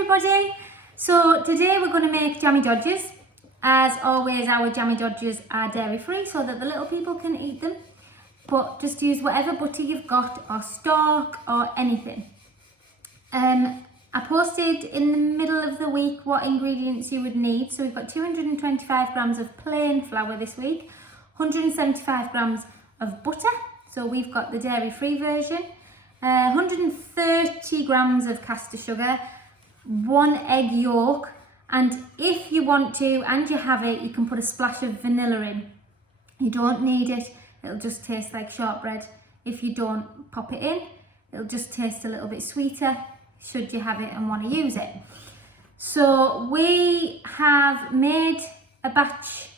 everybody. So today we're going to make jammy dodgers. As always, our jammy dodgers are dairy free so that the little people can eat them. But just use whatever butter you've got or stock or anything. I posted in the middle of the week what ingredients you would need. So we've got 225 grams of plain flour this week, 175 grams of butter. So we've got the dairy free version, 130 grams of caster sugar, 1 egg yolk, and if you want to and you have it, you can put a splash of vanilla in. You don't need it, it'll just taste like shortbread. If you don't pop it in, it'll just taste a little bit sweeter should you have it and want to use it. So we have made a batch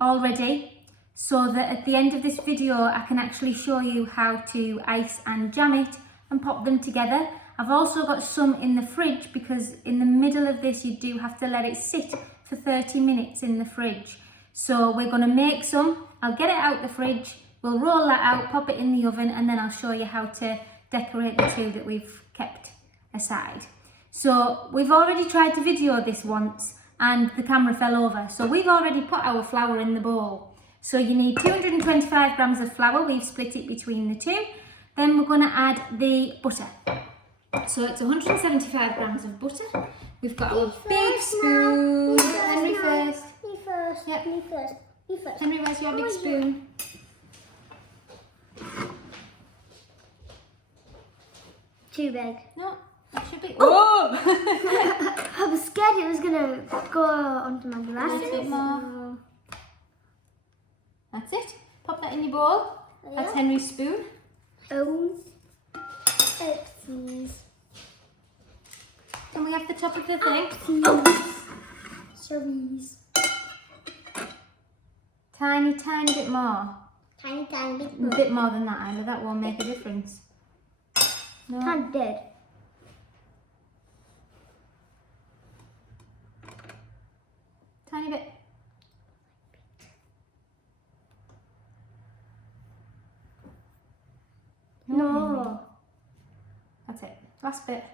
already so that at the end of this video I can actually show you how to ice and jam it and pop them together. I've also got some in the fridge because in the middle of this you do have to let it sit for 30 minutes in the fridge. So we're going to make some, I'll get it out the fridge, we'll roll that out, pop it in the oven, and then I'll show you how to decorate the two that we've kept aside. So we've already tried to video this once and the camera fell over. So we've already put our flour in the bowl. So you need 225 grams of flour, we've split it between the two. Then we're going to add the butter. So it's 175 grams of butter. We've got our big spoon. Henry first. Me first. Yep. Me first. Me first. Henry, where's your big spoon? Too big. No, that should be. Oh! I was scared it was gonna go onto my glasses. A bit more. That's it. Pop that in your bowl. That's Henry's spoon. Oopsies. Can we have the top of the thing? Sorries. Tiny bit more. Tiny bit A more. bit more than that, Isla. That won't make a difference. No. I'm dead. Tiny bit. No. That's it. Last bit.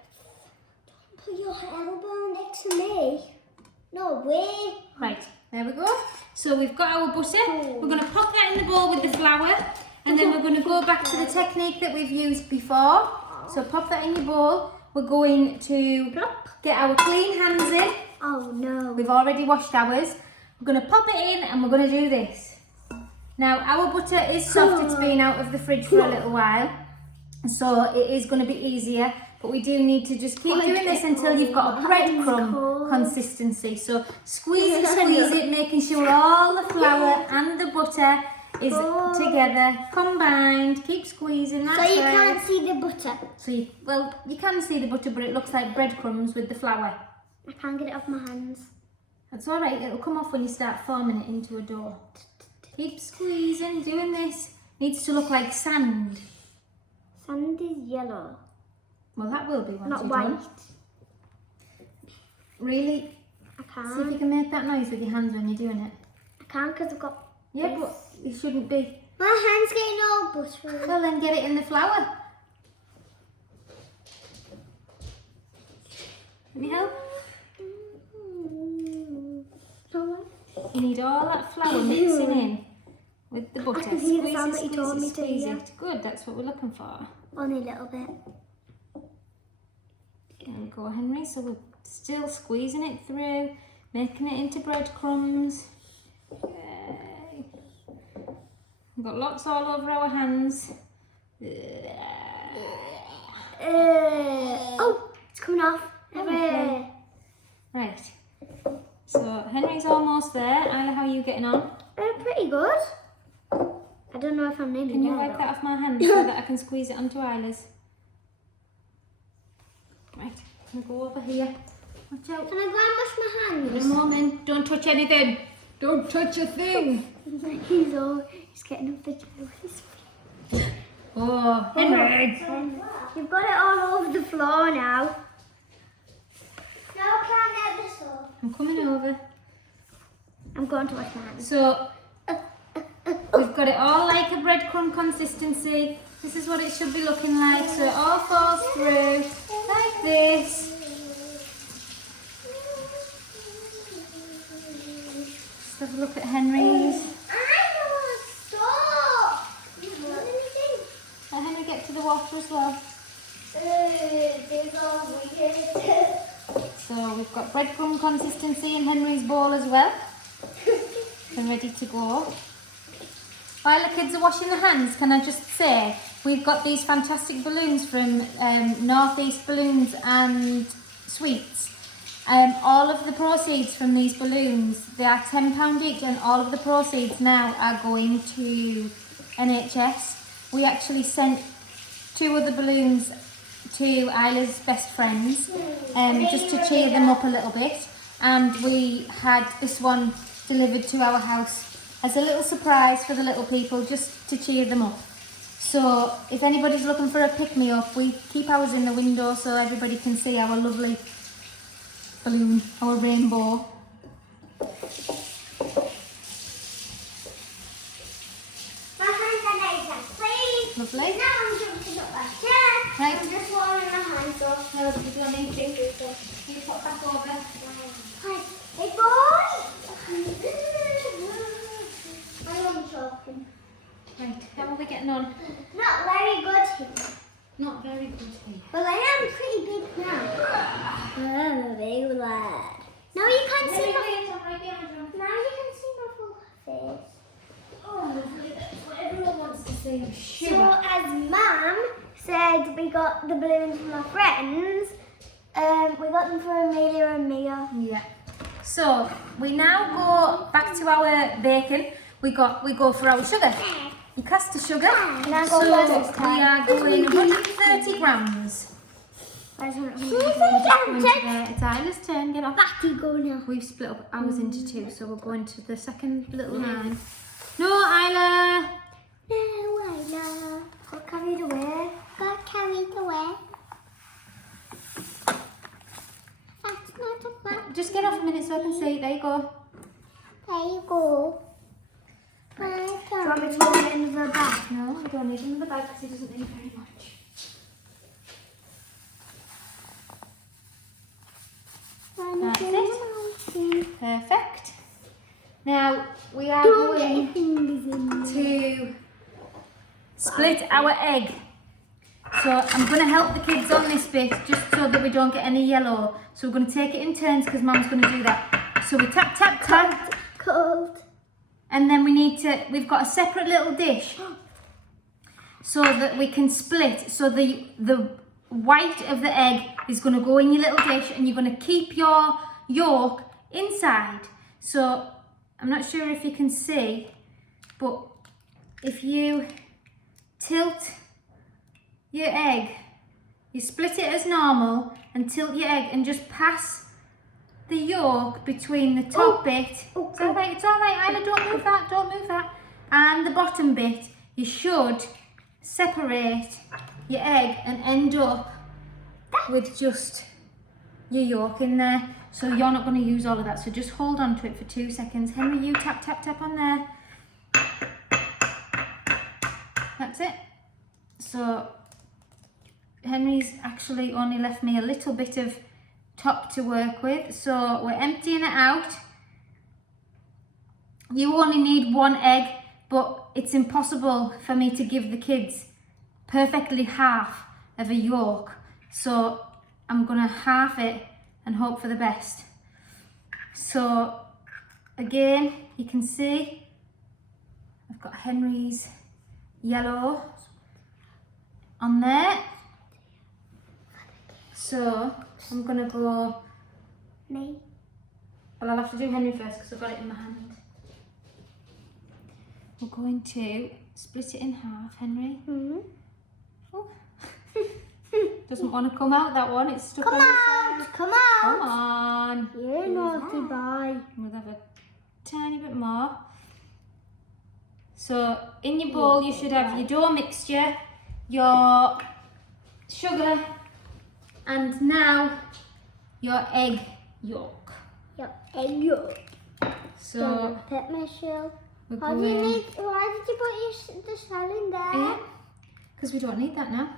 Put your elbow next to me. No way. Right, there we go. So we've got our butter. We're going to pop that in the bowl with the flour, and then we're going to go back to the technique that we've used before. So pop that in your bowl. We're going to get our clean hands in. Oh no. We've already washed ours. We're going to pop it in and we're going to do this. Now our butter is soft, it's been out of the fridge for a little while, so it is going to be easier, but we do need to just keep doing this until you've got a breadcrumb consistency. So squeeze it, making sure all the flour and the butter is together, combined. Keep squeezing, that's So you right. can't see the butter. So you can see the butter, but it looks like breadcrumbs with the flour. I can't get it off my hands. That's all right, it'll come off when you start forming it into a dough. Keep squeezing, doing this. Needs to look like sand. Sand is yellow. Well, that will be once Not you're white. done. Really? I See if can't. you can make that noise with your hands when you're doing it. I can't because I've got Yeah, this. but it shouldn't be. My hand's getting all buttery. Well, then get it in the flour. Let me help. You need all that flour mixing in with the butter. can hear the sound that you Squeeze told me to squeeze hear. it. Good, that's what we're looking for. Only a little bit. There we go, Henry. So we're still squeezing it through, making it into breadcrumbs. Yay. We've got lots all over our hands. Oh, it's coming off. Okay. Right. So Henry's almost there. Isla, how are you getting on? Pretty good. I don't know if I'm nearly Can you there, wipe though. that off my hand so that I can squeeze it onto Isla's? Right, I'm gonna go over here. Watch out. Can I go and wash my In a hands? moment. Don't touch anything. Don't touch a thing. He's getting up the chair with his feet. Oh, Henry. You've got it all over the floor now. No, I can't get this off. I'm coming over. I'm going to wash my hands. So we've got it all like a breadcrumb consistency. This is what it should be looking like. So it all falls through like this. look at Henry's. Stop! Let Henry get to the water as well. So we've got breadcrumb consistency in Henry's bowl as well. They're ready to go. While the kids are washing their hands, can I just say, we've got these fantastic balloons from Northeast Balloons and Sweets. All of the proceeds from these balloons, they are £10 each, and all of the proceeds now are going to NHS. We actually sent 2 other balloons to Isla's best friends, just to cheer them up a little bit, and we had this one delivered to our house as a little surprise for the little people, just to cheer them up. So if anybody's looking for a pick-me-up, we keep ours in the window so everybody can see our lovely balloon, our rainbow. My hands are nice and clean. Lovely. Now I'm jumping up my chair. Right. I'm just warming my hands up. No, you don't need to. Can you put back over? Hi. Hey, boy. I'm choking. Right, how are we getting on? Not very good here. Not very good here. But I am pretty big now. I'm a big lad. Now you can see now you can see my full face. Oh, lovely. That's what everyone wants to see. So as Mum said, we got the balloons from our friends. We got them for Amelia and Mia. Yeah. So we now go back to our bacon. We go for our sugar. You cast the sugar. And I go So first this time. we are going 130 grams. Where's We're just going to the, it's Isla's turn. Get off. Back you go now. We've split up ours into 2, so we're going to the second little line. No, Isla. No, Isla. Got carried away. Got carried away. That's not a bad. Just get off a minute so I can see. There you go. There you go. Do you want me to put it in the bag? No, I don't need him in the bag because he doesn't need very much. That's it. Perfect. Now we are going to split our egg. So I'm going to help the kids on this bit just so that we don't get any yellow. So we're going to take it in turns because Mum's going to do that. So we tap, tap, tap. Cold. And then we've got a separate little dish so that we can split. So the white of the egg is going to go in your little dish and you're going to keep your yolk inside. So I'm not sure if you can see, but if you tilt your egg, you split it as normal and tilt your egg and just pass the yolk between the top bit. It's all right, Isla, don't move that, and the bottom bit. You should separate your egg and end up with just your yolk in there. So you're not going to use all of that, so just hold on to it for 2 seconds. Henry, you tap, tap, tap on there. That's it. So Henry's actually only left me a little bit of top to work with, so we're emptying it out. You only need 1 egg, but it's impossible for me to give the kids perfectly half of a yolk, so I'm gonna half it and hope for the best. So again, you can see I've got Henry's yellow on there. So I'm gonna go. Me. Well, I'll have to do Henry first because I've got it in my hand. We're going to split it in half, Henry. Oh. Doesn't want to come out, that one. It's stuck on the side. Come out! Come on. You're a naughty boy. We'll have a tiny bit more. So in your bowl you should have your dough mixture, your sugar, and now your egg yolk. Your egg yolk. So Put my shell. we're Why did you going, put the shell in there? because we don't need that now.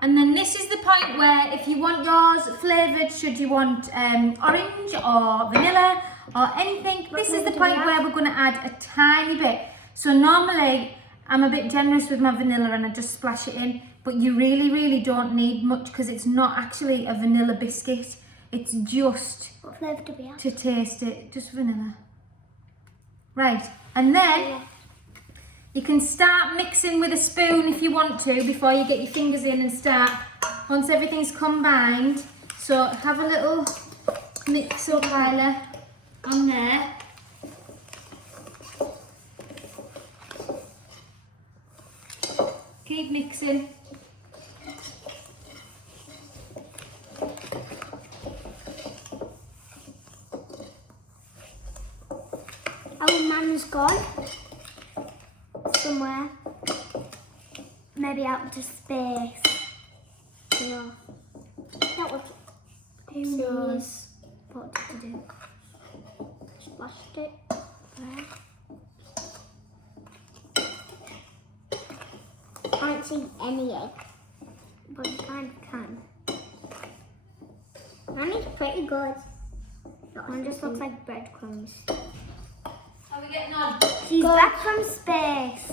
And then this is the point where if you want yours flavoured, should you want orange or vanilla or anything, this is the point where we're going to add a tiny bit. So normally I'm a bit generous with my vanilla and I just splash it in, but you really don't need much because it's not actually a vanilla biscuit. It's just What flavour do we have? to taste it, just vanilla. Right, and then you can start mixing with a spoon if you want to before you get your fingers in and start, once everything's combined. So have a little mix up, Isla, on there. Keep mixing. Our man's gone somewhere, maybe out to space. So that was who knows what to do. Splashed it there. Can't see any egg, but you kind of can. Mine is pretty good. Mine just looks like breadcrumbs. Are we getting on? She's back from space.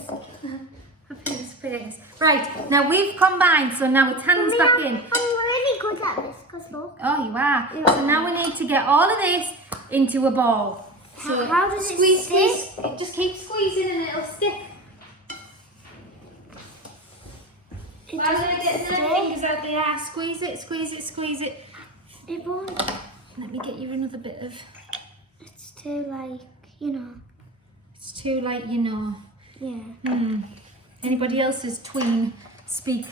Right, now we've combined, so now it's hands Mummy, back in. I'm really good at this, because look. Oh, you are. So now we need to get all of this into a ball. So How does it squeeze, stick? squeeze. Just keep squeezing and it'll stick. It I'm going to get doesn't the stick. fingers out there. Squeeze it, squeeze it, squeeze it. It won't. Let me get you another bit of... It's too like, you know. It's too light, you know. Yeah. Anybody else's tween speak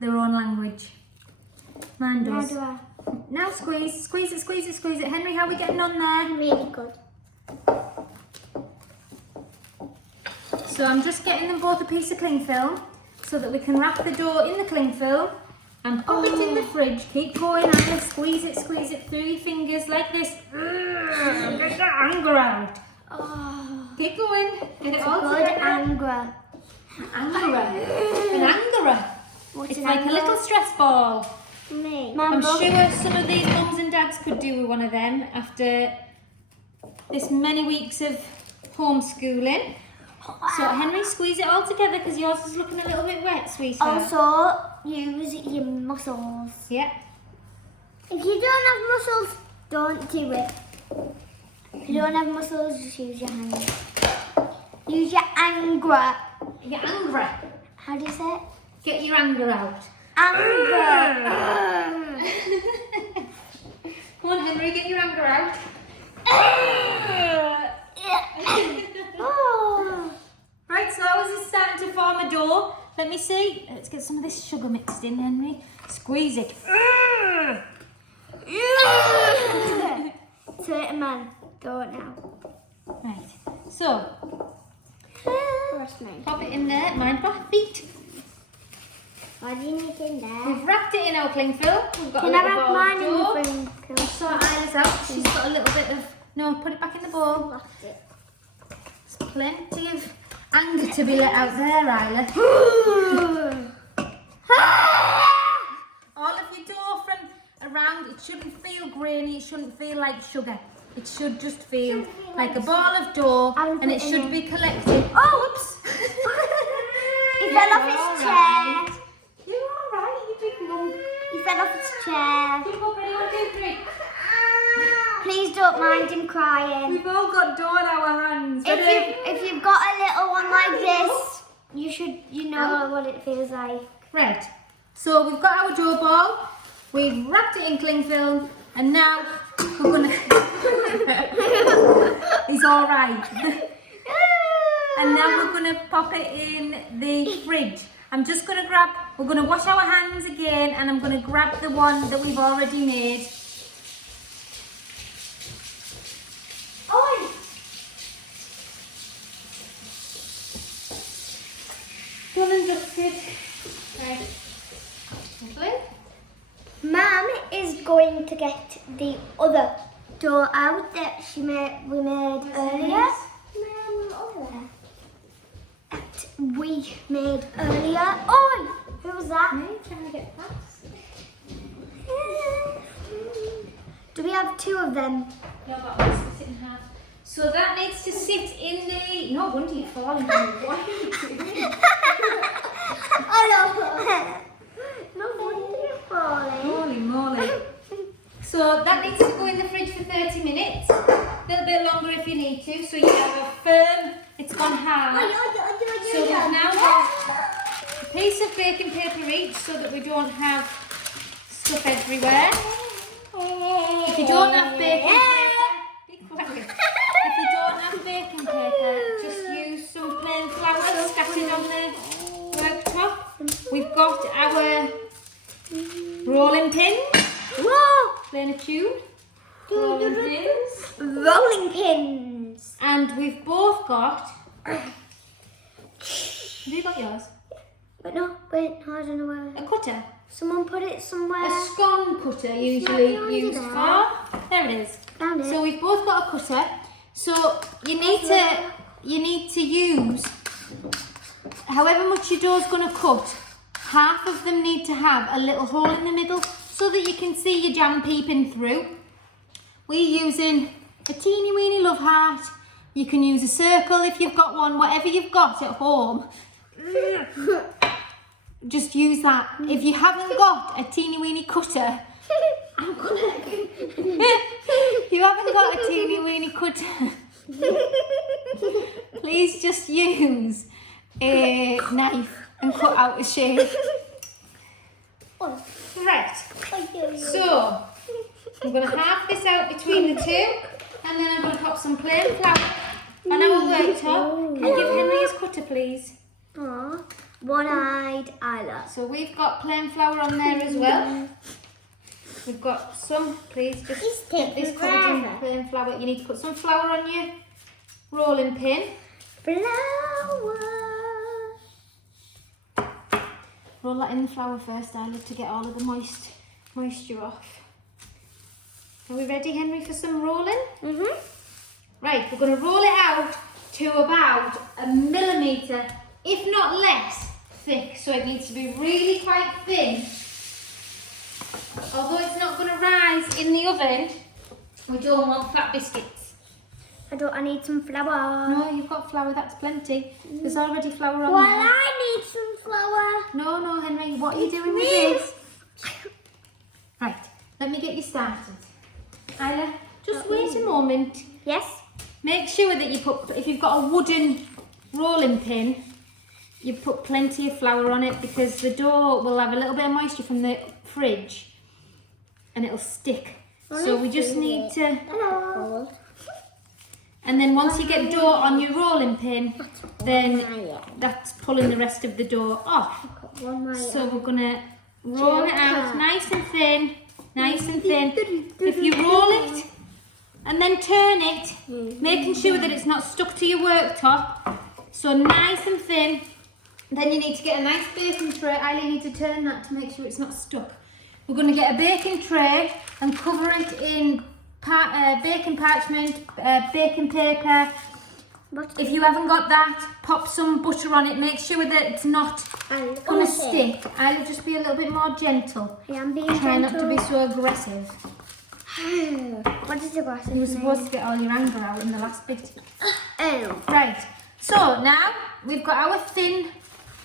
their own language? Mine Now does. do I? Now squeeze, squeeze it, squeeze it, squeeze it. Henry, how are we getting on there? Really good. So I'm just getting them both a piece of cling film so that we can wrap the dough in the cling film and pop it in the fridge. Keep going, Anna. Squeeze it through your fingers like this. Get that anger out. Oh, Keep going. Get it it's all a good together. anger. An angerer. What's It's an like a little anger? stress ball. Me. I'm sure some of these mums and dads could do with one of them after this many weeks of homeschooling. So Henry, squeeze it all together because yours is looking a little bit wet, sweetheart. Also, use your muscles. Yeah. If you don't have muscles, don't do it. If you don't have muscles, just use your hands. Use your anger. Get angry. How do you say it? Get your anger out. Anger. Come on, Henry, get your anger out. Oh. Right, so ours is starting to form a dough. Let me see. Let's get some of this sugar mixed in, Henry. Squeeze it. Say it, man. Go it now. Right. So, Trust me. pop it in there. Mind my feet. Why do you need it in there? We've wrapped it in our cling film. We've got Can a I little wrap ball mine of in dough. the crinkle? So Isla's out. She's got a little bit of... No, put it back in the bowl. Left it. There's plenty of anger to be let out there, Isla. All of your dough from around, it shouldn't feel grainy, it shouldn't feel like sugar. It should just feel like a ball of dough I'll and it put it should in. be collected. Oh, Oops! He fell off his chair. You're alright, you big lump. He fell off his chair. Jump up, ready, 1, 2, 3. Please don't mind him crying. We've all got dough in our hands. If you've got a little one like this, you know what it feels like. Right, so we've got our dough ball, we've wrapped it in cling film, and now we're gonna... He's alright. And now we're gonna pop it in the fridge. I'm just gonna we're gonna wash our hands again, and I'm gonna grab the one that we've already made. Oi! Done and dusted. Right. Lovely. Mum is going to get the other dough out that we made earlier. That we made earlier. Oi! Who was that? Me trying to get past. Do we have 2 of them? No, but I'll split it in half. So that needs to sit in the... No wonder you're falling. What are you doing? Oh no! No wonder you're falling. Holy moly. So that needs to go in the fridge for 30 minutes. A little bit longer if you need to. So you have a firm... It's gone hard. So we've now got a piece of baking paper each so that we don't have stuff everywhere. If you don't have baking paper, be quiet. If you don't have baking paper, just use some plain flour scattered on the worktop. We've got our rolling pins. Whoa! Playing a tune. Rolling pins. Rolling pins. And we've both got... Have you got yours? But no, wait, no, I don't know where. A cutter. Someone put it somewhere. A scone cutter usually used for. There it is. Found it. So we've both got a cutter. So you need to use however much your dough's going to cut. Half of them need to have a little hole in the middle so that you can see your jam peeping through. We're using a teeny weeny love heart. You can use a circle if you've got one, whatever you've got at home. Just use that. If you haven't got a teeny weeny cutter, I'm gonna... If you haven't got a teeny weeny cutter, please just use a knife and cut out a shape. Right. So, I'm going to half this out between the two, and then I'm going to pop some plain flour on our worktop. Can you give Henry his cutter, please? Aww. One-eyed Isla. So we've got plain flour on there as well. We've got some, please just get this covered in plain flour. You need to put some flour on your rolling pin. Flour. Roll that in the flour first, Isla, to get all of the moisture off. Are we ready, Henry, for some rolling? Mm-hmm. Right, we're going to roll it out to about 1 millimetre, if not less, thick. So it needs to be really quite thin. Although it's not going to rise in the oven, we don't want flat biscuits. I need some flour. No, you've got flour, that's plenty. There's already flour on Well, there. I need some flour. No, Henry, what are you doing with this? Right, let me get you started. Isla, just wait a moment. Yes. Make sure that you put, if you've got a wooden rolling pin, you put plenty of flour on it because the dough will have a little bit of moisture from the fridge and it'll stick. So we just need to... Hello. And then once you get dough on your rolling pin, then that's pulling the rest of the dough off. So we're going to roll it out nice and thin, nice and thin. If you roll it and then turn it, making sure that it's not stuck to your worktop, so nice and thin, then you need to get a nice baking tray. I need to turn that to make sure it's not stuck. We're going to get a baking tray and cover it in baking parchment, baking paper. If you haven't got that, pop some butter on it. Make sure that it's not going to stick. I'll just be a little bit more gentle. Yeah, I'm being Try gentle. not to be so aggressive. What is aggressive? You were supposed to get all your anger out in the last bit. Oh. Right, so now we've got our thin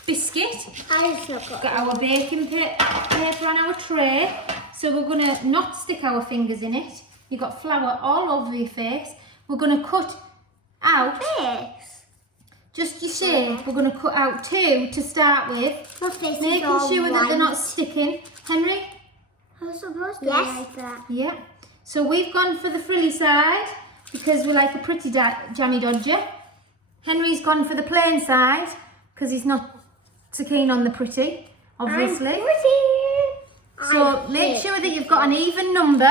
biscuit. We've got our baking paper on our tray. So we're going to not stick our fingers in it. You've got flour all over your face. We're going to cut out just your shape. We're going to cut out 2 to start with, making sure that they're not sticking. Henry? I'm supposed to be like that. Yeah. So we've gone for the frilly side because we like a pretty jammy dodger. Henry's gone for the plain side because he's not so keen on the pretty, obviously. So make sure that you've got an even number.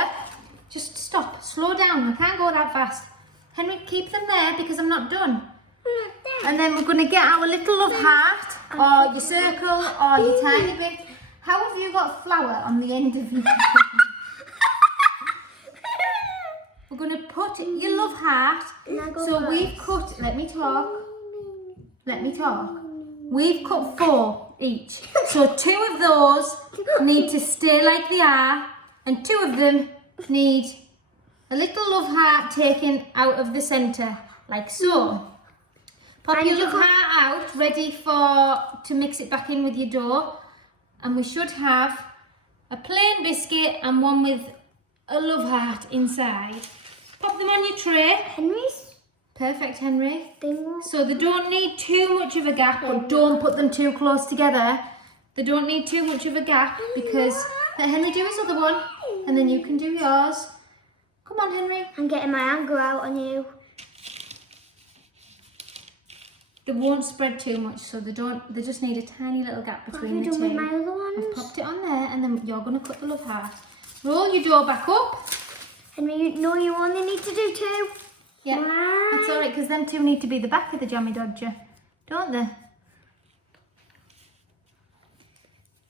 Just stop, slow down, I can't go that fast. Henry, keep them there because I'm not done. And then we're going to get our little love heart, or your circle, or your tiny bit. How have you got flour on the end of your We're going to put your love heart. So we've cut, let me talk. We've cut 4 each. So 2 of those need to stay like they are, and 2 of them need a little love heart taken out of the centre, like so. Pop your love heart out, ready to mix it back in with your dough. And we should have a plain biscuit and one with a love heart inside. Pop them on your tray. Henry's Perfect, Henry. thing. So they don't need too much of a gap, but don't put them too close together. They don't need too much of a gap because let Henry do his other one and then you can do yours. Come on, Henry. I'm getting my anger out on you. They won't spread too much, so they just need a tiny little gap between the What have you two. done with my other I've ones? popped it on there and then you're going to cut the love heart. Roll your dough back up. Henry, you only need to do 2. Yeah, that's alright because them 2 need to be the back of the jammy dodger, don't they?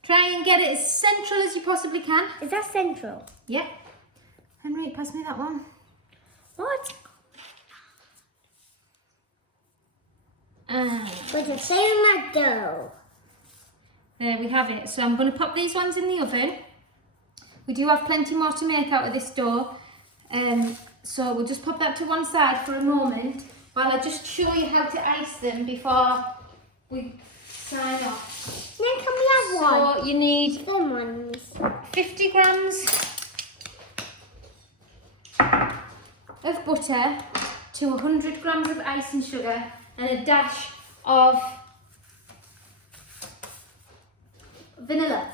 Try and get it as central as you possibly can. Is that central? Yeah. Henry, pass me that one. What? Ah, But the same my dough. there we have it. So I'm going to pop these ones in the oven. We do have plenty more to make out of this dough. So we'll just pop that to one side for a moment while I just show you how to ice them before we sign off. Then can we have one? So you need Them ones. 50 grams of butter to 100 grams of icing sugar and a dash of vanilla.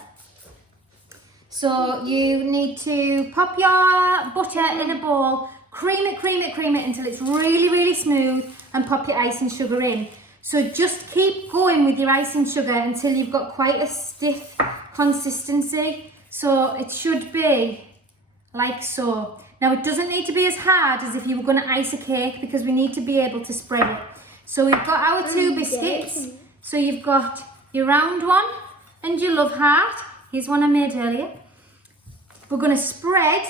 So you need to pop your butter in a bowl, cream it until it's really, really smooth and pop your icing sugar in. So just keep going with your icing sugar until you've got quite a stiff consistency. So it should be like so. Now it doesn't need to be as hard as if you were going to ice a cake because we need to be able to spread it. So we've got our 2 biscuits. So you've got your round one and your love heart. Here's one I made earlier. We're going to spread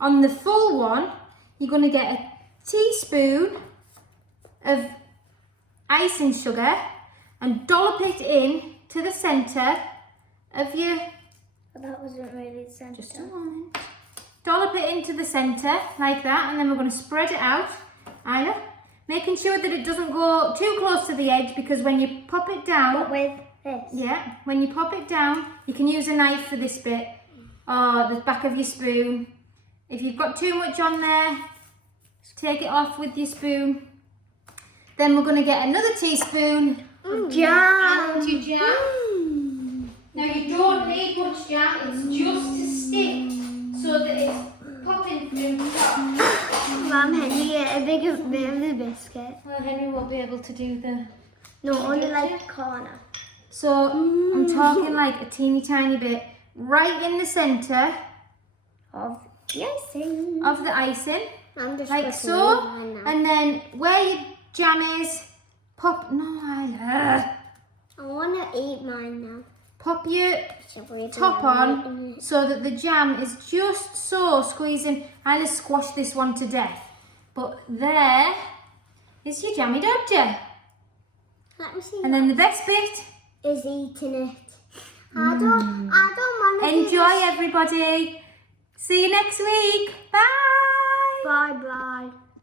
on the full one. You're going to get a teaspoon of icing sugar and dollop it in to the centre of your... That wasn't really the centre. Just a moment. Dollop it into the centre like that, and then we're going to spread it out. Isla, making sure that it doesn't go too close to the edge because when you pop it down... But with this? Yeah, when you pop it down, you can use a knife for this bit or the back of your spoon. If you've got too much on there, take it off with your spoon. Then we're going to get another teaspoon of Jam. and your jam. Now you don't need much jam, it's just to stick so that it's popping through the top. Mum, Henry, get a bigger bit of the biscuit. Well, Henry won't be able to do the... No, only like a corner. So I'm talking like a teeny tiny bit right in the centre Of the icing. of the icing. I'm just Like putting so, mine now. and then where your jam is, pop, I want to eat mine now. pop your So we top do on it. so that the jam is just so squeezing. I just squash this one to death. But there is your jammy dodger. Let me see. And then the best bit, Is eating it. I don't want to enjoy everybody. See you next week. Bye. Bye bye.